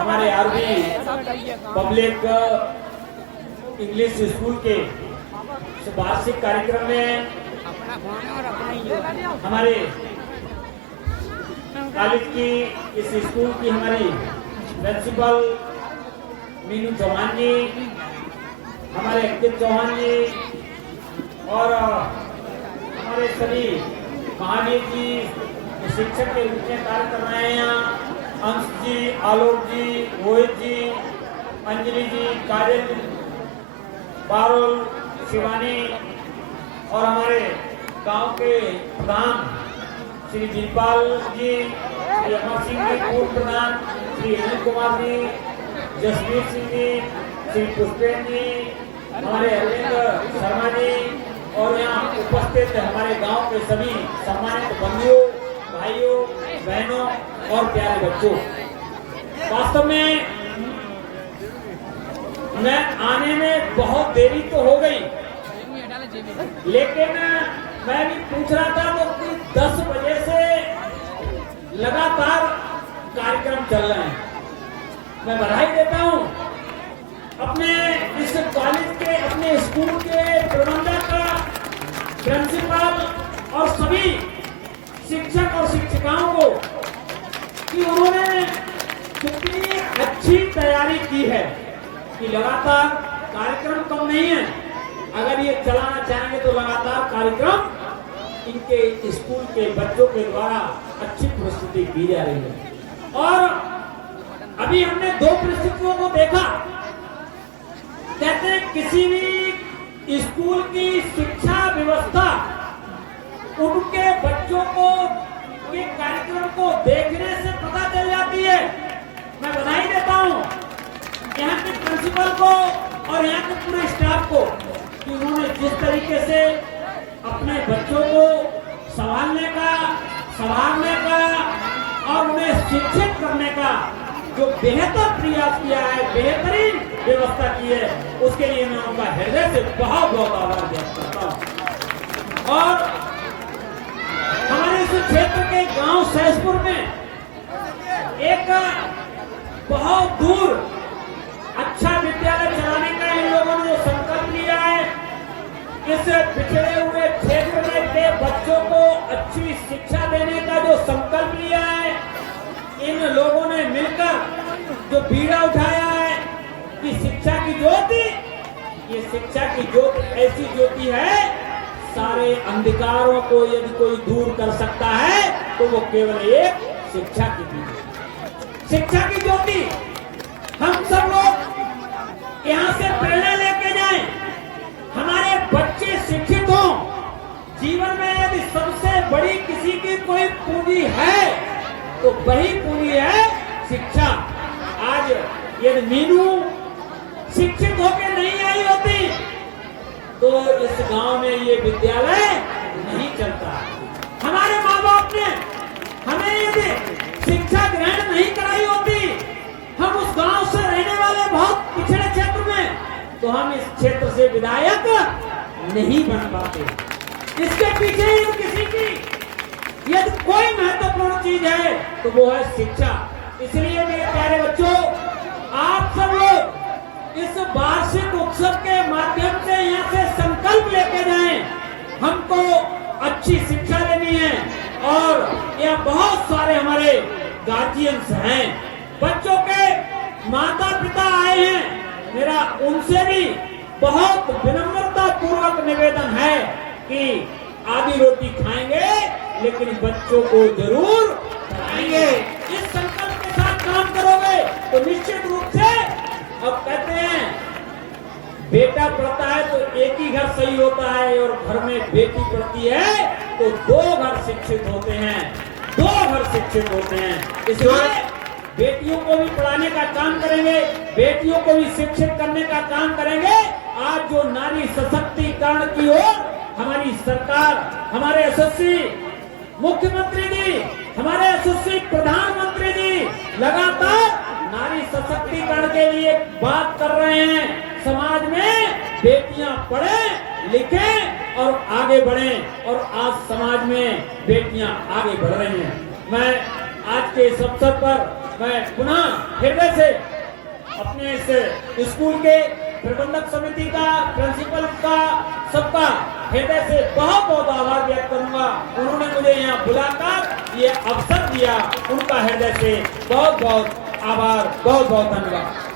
हमारे RB public English school के वार्षिक कार्यक्रम में हमारे कॉलेज की इस स्कूल की हमारी प्रिंसिपल मीनू चौहान जी, हमारे अंकित चौहान जी और हमारे सभी महावीर जी शिक्षक के रूप में कार्य कर रहे हैं यहाँ, अंश जी, आलोक जी, रोहित जी, अंजलि जी, काजल, पारुल, शिवानी और हमारे गांव के प्रधान श्री जिनपाल जी, श्री अमर सिंह जी पूर्व प्रधान, श्री अनिल कुमार जी, जसवीर सिंह जी, श्री पुष्पेन जी, हमारे अरविंद शर्मा जी और यहाँ उपस्थित हमारे गांव के सभी सम्मानित बंधुओं, भाइयों, बहनों और प्यारे बच्चों। वास्तव में मैं आने में बहुत देरी तो हो गई, लेकिन मैं भी पूछ रहा था तो 10 बजे से लगातार कार्यक्रम चल रहे हैं। मैं बधाई देता हूं अपने इस कॉलेज के, अपने स्कूल के प्रबंधक, प्रिंसिपल और सभी शिक्षक और शिक्षिकाओं को कि उन्होंने कितनी अच्छी तैयारी की है कि लगातार कार्यक्रम कम नहीं है। अगर ये चलाना चाहेंगे तो लगातार कार्यक्रम इनके स्कूल के बच्चों के द्वारा अच्छी प्रस्तुति की जा रही है। और अभी हमने 2 परिस्थितियों को देखा। कहते हैं किसी भी स्कूल की शिक्षा व्यवस्था उनके बच्चों को के कार्यक्रम को देखने से पता चल जाती है। मैं बधाई देता हूँ यहाँ के प्रिंसिपल को और यहाँ के पूरे स्टाफ को कि उन्होंने जिस तरीके से अपने बच्चों को संभालने का और उन्हें शिक्षित करने का जो बेहतर प्रयास किया है, बेहतरीन व्यवस्था की है, उसके लिए मैं उनका हृदय से बहुत बहुत आभार व्यक्त करता हूँ। और हमारे इस क्षेत्र के गांव सहसपुर में एक बहुत दूर अच्छा विद्यालय चलाने का इन लोगों ने जो संकल्प लिया है, इस पिछड़े हुए क्षेत्र में के बच्चों को अच्छी शिक्षा देने का जो संकल्प लिया है, इन लोगों ने मिलकर जो बीड़ा उठाया है कि शिक्षा की ज्योति, ये शिक्षा की ज्योति ऐसी ज्योति है, सारे अंधकारों को यदि कोई दूर कर सकता है तो वो केवल एक शिक्षा की ज्योति। शिक्षा की ज्योति हम सब लोग यहाँ से प्रेरणा लेके जाएं, हमारे बच्चे शिक्षित हों। जीवन में यदि सबसे बड़ी किसी की कोई पूंजी है तो वही पूंजी है शिक्षा। आज यदि मीनू शिक्षित होकर नहीं आई होती तो इस गांव में ये विद्यालय नहीं चलता। हमारे माँ बाप ने हमें यदि शिक्षा ग्रहण नहीं कराई होती, हम उस गांव से रहने वाले बहुत पिछड़े क्षेत्र में, तो हम इस क्षेत्र से विधायक नहीं बन पाते। इसके पीछे किसी की यदि कोई महत्वपूर्ण चीज है तो वो है शिक्षा। इसलिए मेरे प्यारे बच्चों, आप सब लोग इस वार्षिक उत्सव के माध्यम से यहाँ से संकल्प लेके जाएं, हमको अच्छी शिक्षा लेनी है। और यहाँ बहुत सारे हमारे गार्जियंस हैं, बच्चों के माता पिता आए हैं, मेरा उनसे भी बहुत विनम्रता पूर्वक निवेदन है कि आधी रोटी खाएंगे लेकिन बच्चों को जरूर पढ़ाएंगे। इस संकल्प के साथ काम करोगे तो निश्चित रूप से, अब कहते हैं बेटा पढ़ता है तो एक ही घर सही होता है और घर में बेटी पढ़ती है तो 2 घर शिक्षित होते हैं, 2 घर शिक्षित होते हैं। इसलिए बेटियों को भी पढ़ाने का काम करेंगे, बेटियों को भी शिक्षित करने का काम करेंगे। आज जो नारी सशक्तिकरण की ओर हमारी सरकार, हमारे यशस्वी मुख्यमंत्री जी, हमारे यशस्वी प्रधानमंत्री जी लगातार नारी सशक्तिकरण के लिए बात कर रहे हैं। समाज में बेटियां पढ़ें, लिखें और आगे बढ़ें, और आज समाज में बेटियां आगे बढ़ रही हैं। मैं आज के इस अवसर पर मैं पुनः हृदय से अपने इस स्कूल के प्रबंधक समिति का, प्रिंसिपल का, सबका हृदय से बहुत बहुत आभार व्यक्त करूंगा। उन्होंने मुझे यहाँ बुलाकर ये अवसर दिया, उनका हृदय से बहुत बहुत आभार, बहुत बहुत धन्यवाद।